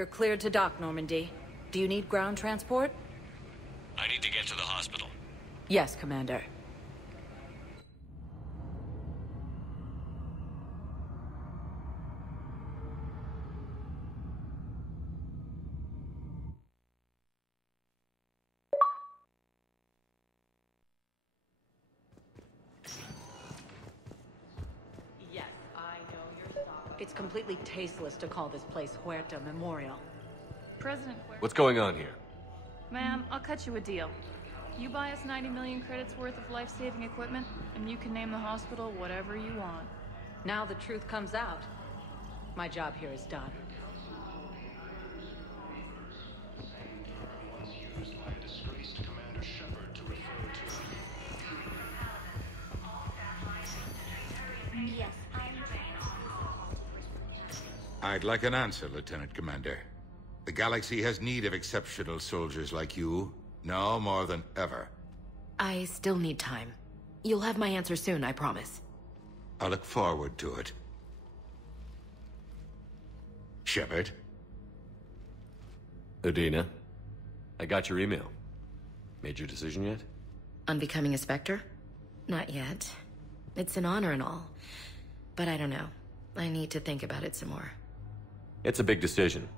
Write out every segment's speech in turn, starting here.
You're cleared to dock, Normandy. Do you need ground transport? I need to get to the hospital. Yes, Commander. Yes, I know your stop. It's completely tasteless to call this place Huerta Memorial. President Huerta. What's going on here? Ma'am, I'll cut you a deal. You buy us 90 million credits worth of life-saving equipment, and you can name the hospital whatever you want. Now the truth comes out. My job here is done. Yes, I'd like an answer, Lieutenant Commander. The galaxy has need of exceptional soldiers like you, now more than ever. I still need time. You'll have my answer soon, I promise. I look forward to it. Shepard? Udina, I got your email. Made your decision yet? On becoming a Spectre? Not yet. It's an honor and all. But I don't know. I need to think about it some more. It's a big decision.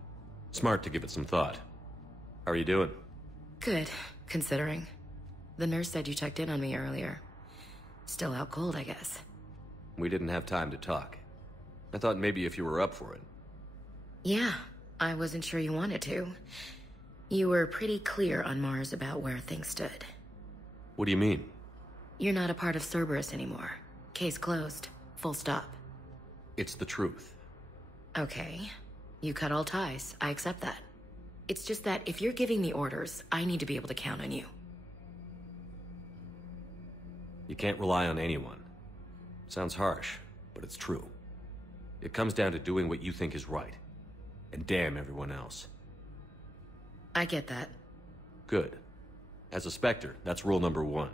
Smart to give it some thought. How are you doing? Good, considering. The nurse said you checked in on me earlier. Still out cold, I guess. We didn't have time to talk. I thought maybe if you were up for it. Yeah, I wasn't sure you wanted to. You were pretty clear on Mars about where things stood. What do you mean? You're not a part of Cerberus anymore. Case closed. Full stop. It's the truth. Okay. You cut all ties. I accept that. It's just that if you're giving me orders, I need to be able to count on you. You can't rely on anyone. Sounds harsh, but it's true. It comes down to doing what you think is right. And damn everyone else. I get that. Good. As a Spectre, that's rule number 1.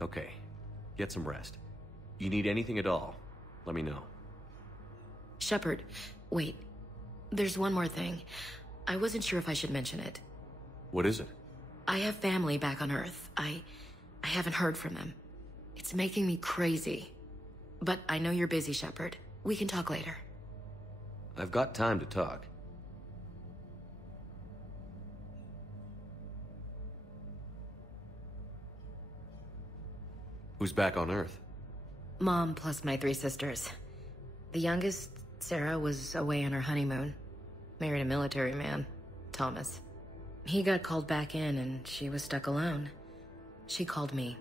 Okay. Get some rest. You need anything at all, let me know. Shepard, wait. There's one more thing. I wasn't sure if I should mention it. What is it? I have family back on Earth. I haven't heard from them. It's making me crazy. But I know you're busy, Shepard. We can talk later. I've got time to talk. Who's back on Earth? Mom plus my 3 sisters. The youngest, Sarah, was away on her honeymoon. Married a military man, Thomas. He got called back in and she was stuck alone. She called me.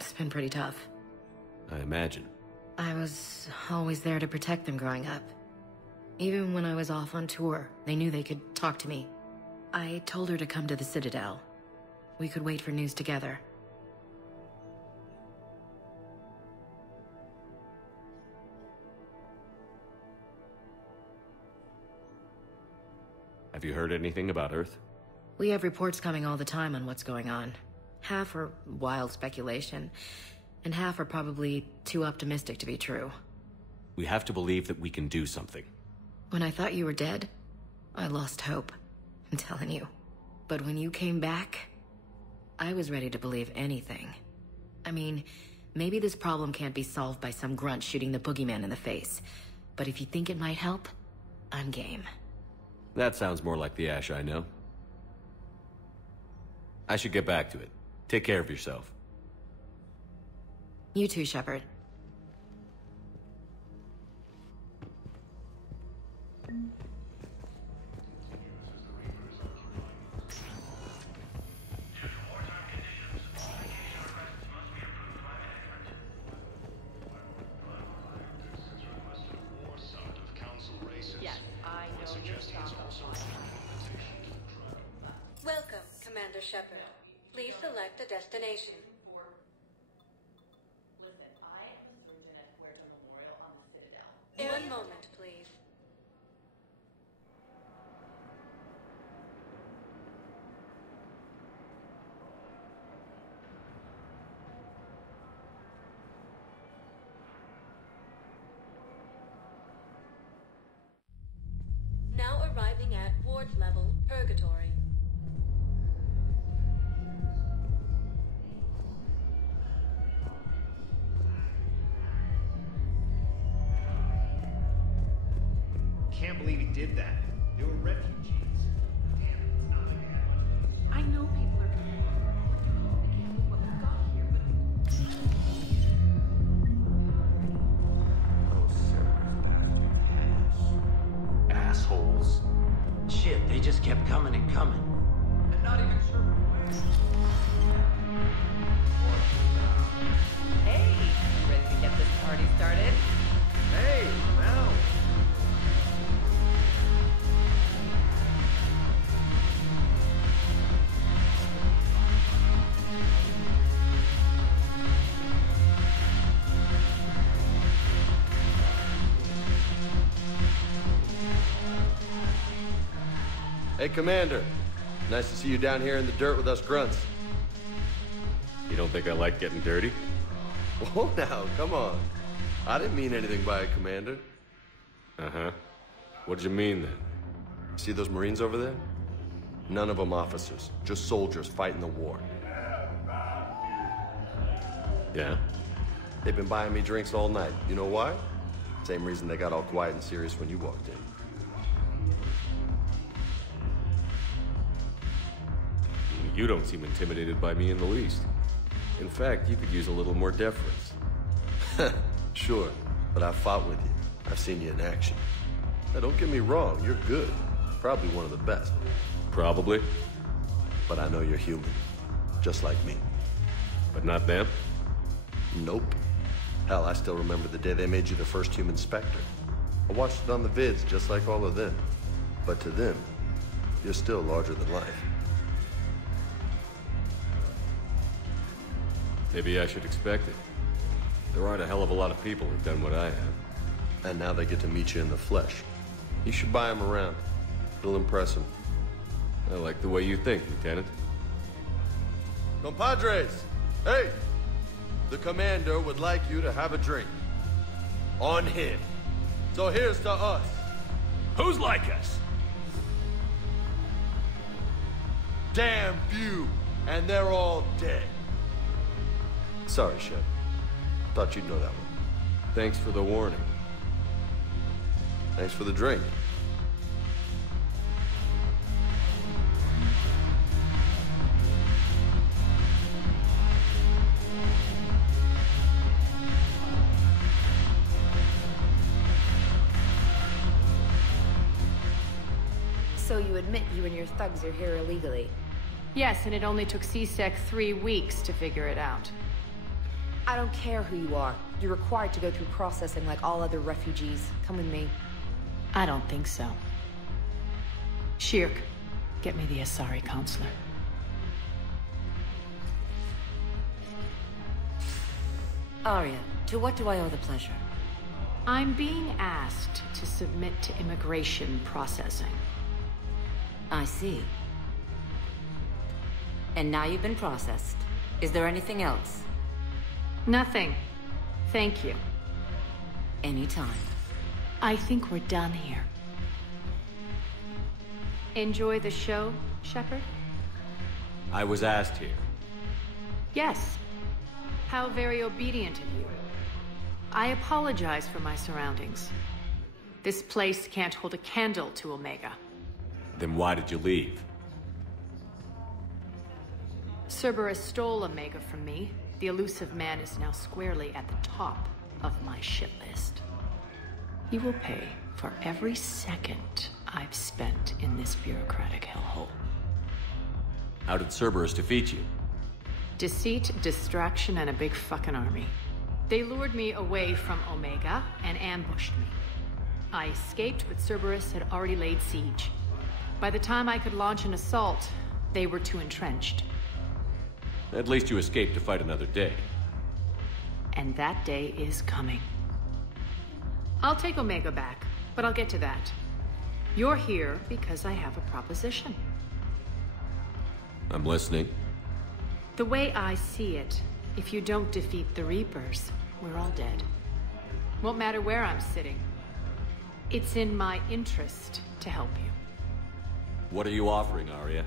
It's been pretty tough. I imagine. I was always there to protect them growing up. Even when I was off on tour, they knew they could talk to me. I told her to come to the Citadel. We could wait for news together. Have you heard anything about Earth? We have reports coming all the time on what's going on. Half are wild speculation, and half are probably too optimistic to be true. We have to believe that we can do something. When I thought you were dead, I lost hope. I'm telling you. But when you came back, I was ready to believe anything. I mean, maybe this problem can't be solved by some grunt shooting the boogeyman in the face. But if you think it might help, I'm game. That sounds more like the Ash I know. I should get back to it. Take care of yourself. You too, Shepard. Yes, I know your stop. Welcome, Commander Shepard. Please select a destination. Listen, I am a surgeon at Huerta Memorial on the Citadel. One moment, please. arriving at ward level Purgatory. Can't believe he did that. They were refugees. Damn, it's not like they had much. I know people are gonna be what we got here, but Assholes. Shit, they just kept coming and coming. And not even sure where. hey, ready to get this party started? Hey, now. Hey, Commander. Nice to see you down here in the dirt with us grunts. You don't think I like getting dirty? Whoa, now, come on. I didn't mean anything by it, Commander. Uh-huh. What'd you mean, then? See those Marines over there? None of them officers, just soldiers fighting the war. Yeah? They've been buying me drinks all night. You know why? Same reason they got all quiet and serious when you walked in. You don't seem intimidated by me in the least. In fact, you could use a little more deference. Sure, but I fought with you. I've seen you in action. Now, don't get me wrong, you're good. Probably one of the best. Probably. But I know you're human. Just like me. But not them? Nope. Hell, I still remember the day they made you the first human Spectre. I watched it on the vids, just like all of them. But to them, you're still larger than life. Maybe I should expect it. There aren't a hell of a lot of people who've done what I have. And now they get to meet you in the flesh. You should buy them around. It'll impress them. I like the way you think, Lieutenant. Compadres! Hey! The Commander would like you to have a drink. On him. So here's to us. Who's like us? Damn few, and they're all dead. Sorry, Shep. Thought you'd know that one. Thanks for the warning. Thanks for the drink. So you admit you and your thugs are here illegally? Yes, and it only took CSEC 3 weeks to figure it out. I don't care who you are. You're required to go through processing like all other refugees. Come with me. I don't think so. Shirk, get me the Asari counselor. Arya, to what do I owe the pleasure? I'm being asked to submit to immigration processing. I see. And now you've been processed. Is there anything else? Nothing. Thank you. Anytime. I think we're done here. Enjoy the show, Shepard? I was asked here. Yes. How very obedient of you. I apologize for my surroundings. This place can't hold a candle to Omega. Then why did you leave? Cerberus stole Omega from me. The elusive man is now squarely at the top of my shit list. He will pay for every second I've spent in this bureaucratic hellhole. How did Cerberus defeat you? Deceit, distraction, and a big fucking army. They lured me away from Omega and ambushed me. I escaped, but Cerberus had already laid siege. By the time I could launch an assault, they were too entrenched. At least you escaped to fight another day. And that day is coming. I'll take Omega back, but I'll get to that. You're here because I have a proposition. I'm listening. The way I see it, if you don't defeat the Reapers, we're all dead. Won't matter where I'm sitting. It's in my interest to help you. What are you offering, Arya?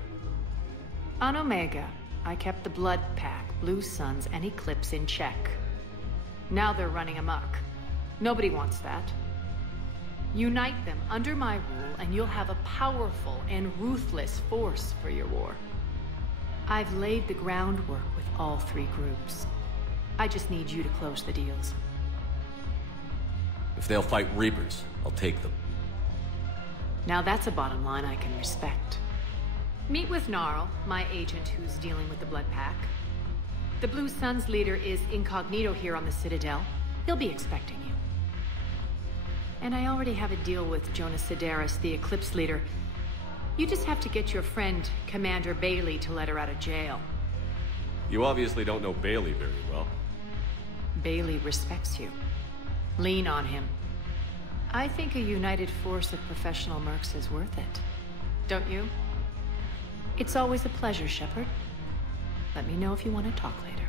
On Omega, I kept the Blood Pack, Blue Suns, and Eclipse in check. Now they're running amok. Nobody wants that. Unite them under my rule, and you'll have a powerful and ruthless force for your war. I've laid the groundwork with all three groups. I just need you to close the deals. If they'll fight Reapers, I'll take them. Now that's a bottom line I can respect. Meet with Gnarl, my agent who's dealing with the Blood Pack. The Blue Suns leader is incognito here on the Citadel. He'll be expecting you. And I already have a deal with Jonas Sidaris, the Eclipse leader. You just have to get your friend, Commander Bailey, to let her out of jail. You obviously don't know Bailey very well. Bailey respects you. Lean on him. I think a united force of professional mercs is worth it. Don't you? It's always a pleasure, Shepard. Let me know if you want to talk later.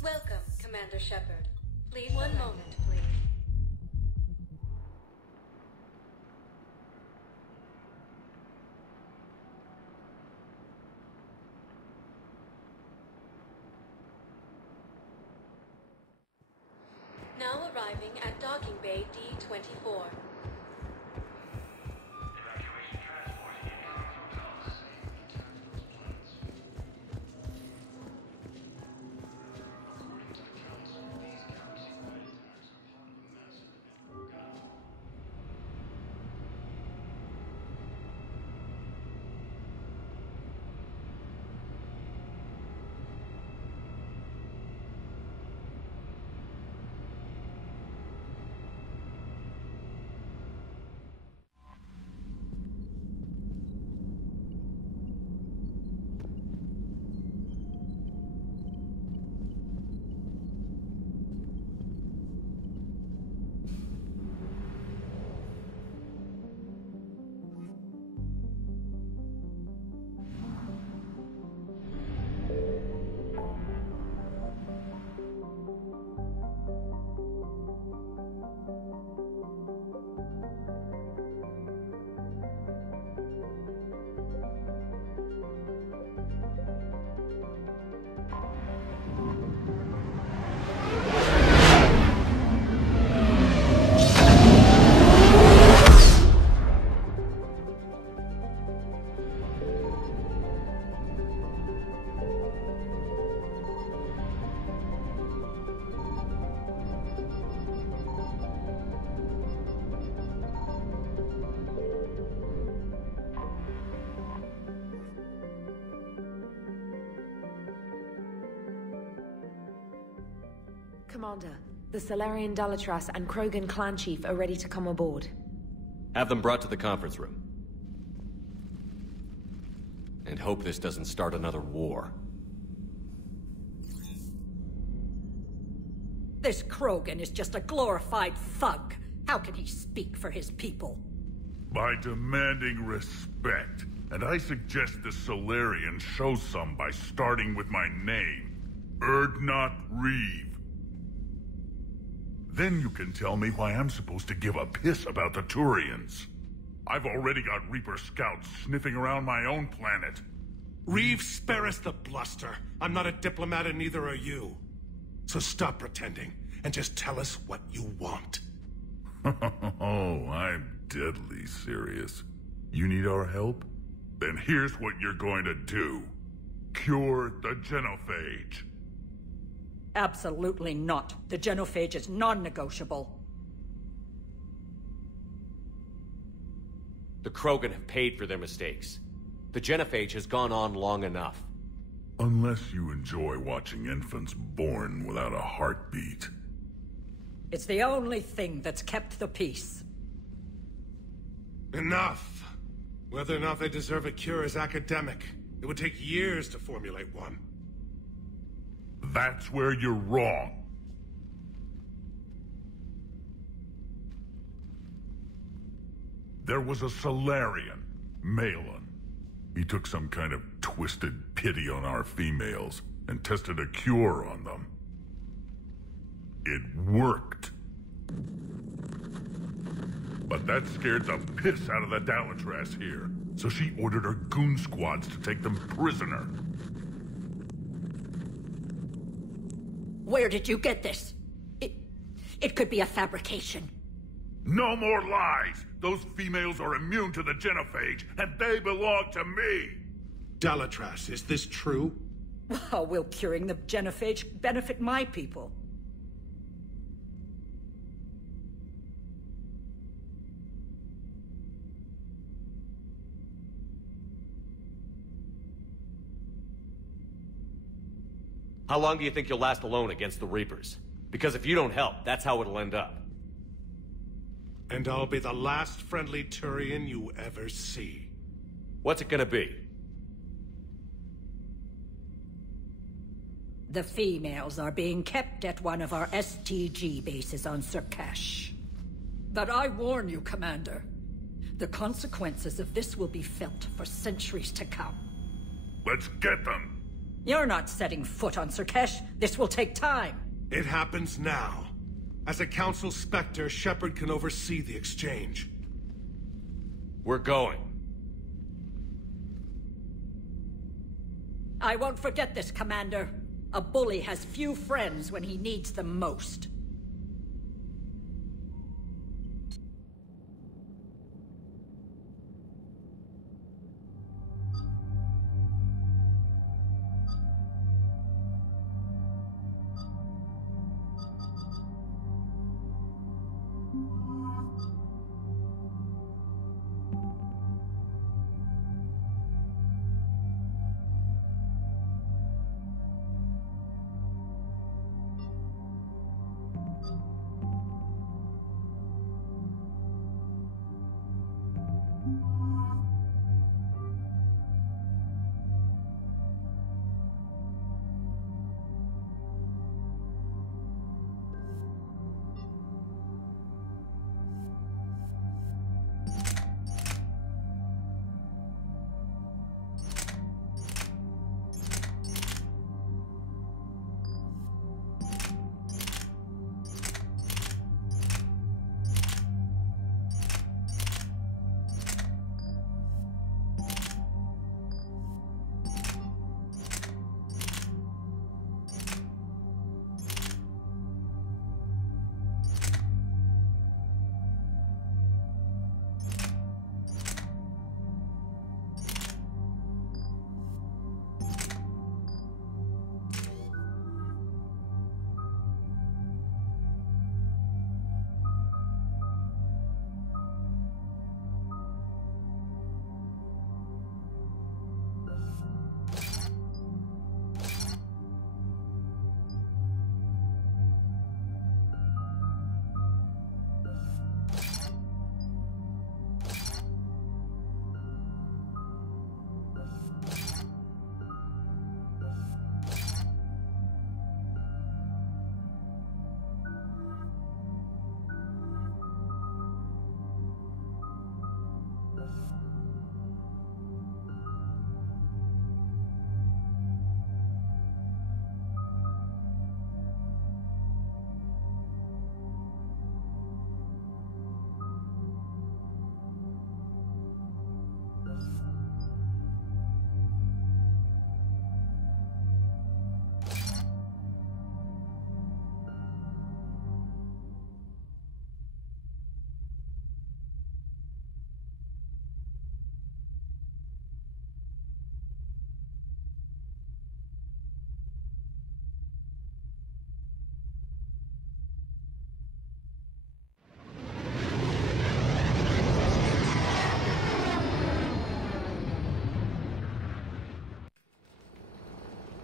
Welcome, Commander Shepard. Please, one moment, please. Now arriving at Docking Bay D-24. Commander, the Salarian Dalatras and Krogan clan chief are ready to come aboard. Have them brought to the conference room. And hope this doesn't start another war. This Krogan is just a glorified thug. How can he speak for his people? By demanding respect. And I suggest the Solarians show some by starting with my name. Urdnot Reeve. Then you can tell me why I'm supposed to give a piss about the Turians. I've already got Reaper scouts sniffing around my own planet. Reeve, spare us the bluster. I'm not a diplomat and neither are you. So stop pretending and just tell us what you want. Oh, I'm deadly serious. You need our help? Then here's what you're going to do. Cure the genophage. Absolutely not. The genophage is non-negotiable. The Krogan have paid for their mistakes. The genophage has gone on long enough. Unless you enjoy watching infants born without a heartbeat. It's the only thing that's kept the peace. Enough! Whether or not they deserve a cure is academic. It would take years to formulate one. That's where you're wrong. There was a Solarian, Malin. He took some kind of twisted pity on our females and tested a cure on them. It worked. But that scared the piss out of the Dalatras here, so she ordered her goon squads to take them prisoner. Where did you get this? It could be a fabrication. No more lies! Those females are immune to the genophage, and they belong to me! Dalatras, is this true? How will curing the genophage benefit my people? How long do you think you'll last alone against the Reapers? Because if you don't help, that's how it'll end up. And I'll be the last friendly Turian you ever see. What's it gonna be? The females are being kept at one of our STG bases on Surkash. But I warn you, Commander. The consequences of this will be felt for centuries to come. Let's get them! You're not setting foot on Surkash. This will take time. It happens now. As a Council Spectre, Shepard can oversee the exchange. We're going. I won't forget this, Commander. A bully has few friends when he needs them most.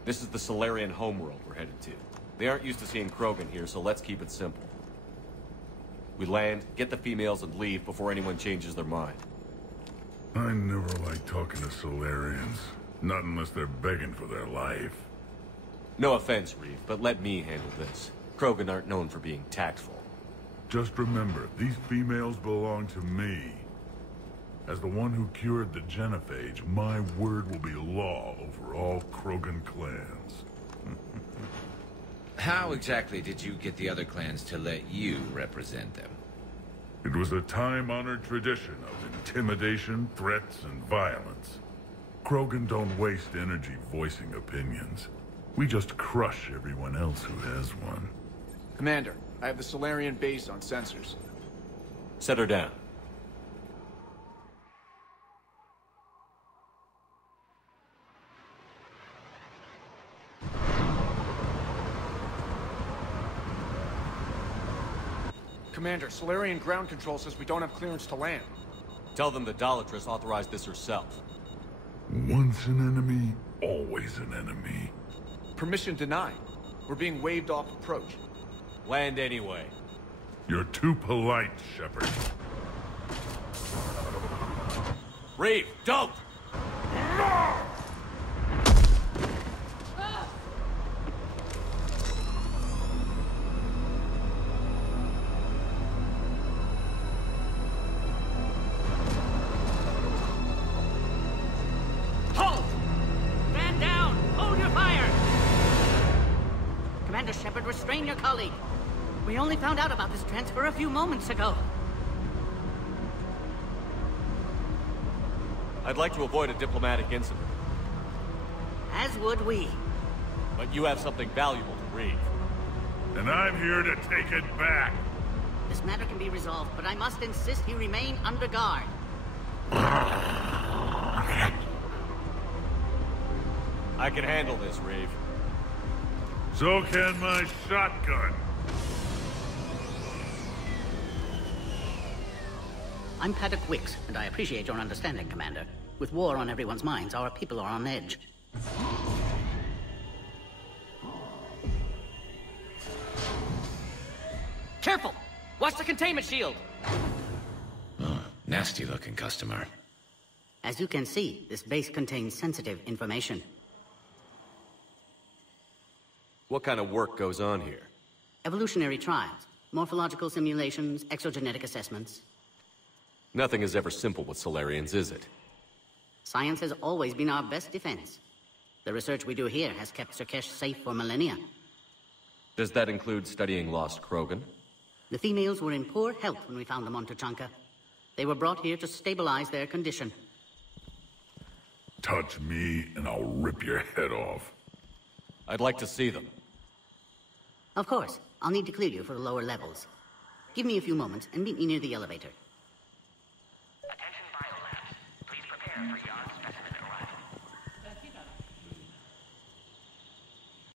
This is the Salarian homeworld we're headed to. They aren't used to seeing Krogan here, so let's keep it simple. We land, get the females, and leave before anyone changes their mind. I never like talking to Salarians. Not unless they're begging for their life. No offense, Reeve, but let me handle this. Krogan aren't known for being tactful. Just remember, these females belong to me. As the one who cured the genophage, my word will be law over all Krogan clans. How exactly did you get the other clans to let you represent them? It was a time-honored tradition of intimidation, threats, and violence. Krogan don't waste energy voicing opinions. We just crush everyone else who has one. Commander, I have the Salarian base on sensors. Set her down. Commander, Salarian ground control says we don't have clearance to land. Tell them the Dolatress authorized this herself. Once an enemy, always an enemy. Permission denied. We're being waved off approach. Land anyway. You're too polite, Shepard. Reeve, don't! Shepard, restrain your colleague. We only found out about this transfer a few moments ago. I'd like to avoid a diplomatic incident. As would we. But you have something valuable to Reeve. And I'm here to take it back. This matter can be resolved, but I must insist he remain under guard. I can handle this, Reeve. So can my shotgun. I'm Paddock Wicks, and I appreciate your understanding, Commander. With war on everyone's minds, our people are on edge. Careful! Watch the containment shield! Oh, nasty-looking customer. As you can see, this base contains sensitive information. What kind of work goes on here? Evolutionary trials, morphological simulations, exogenetic assessments. Nothing is ever simple with Salarians, is it? Science has always been our best defense. The research we do here has kept Sur'Kesh safe for millennia. Does that include studying lost Krogan? The females were in poor health when we found them on Tuchanka. They were brought here to stabilize their condition. Touch me, and I'll rip your head off. I'd like to see them. Of course. I'll need to clear you for the lower levels. Give me a few moments and meet me near the elevator. Attention biolabs. Please prepare for Yard's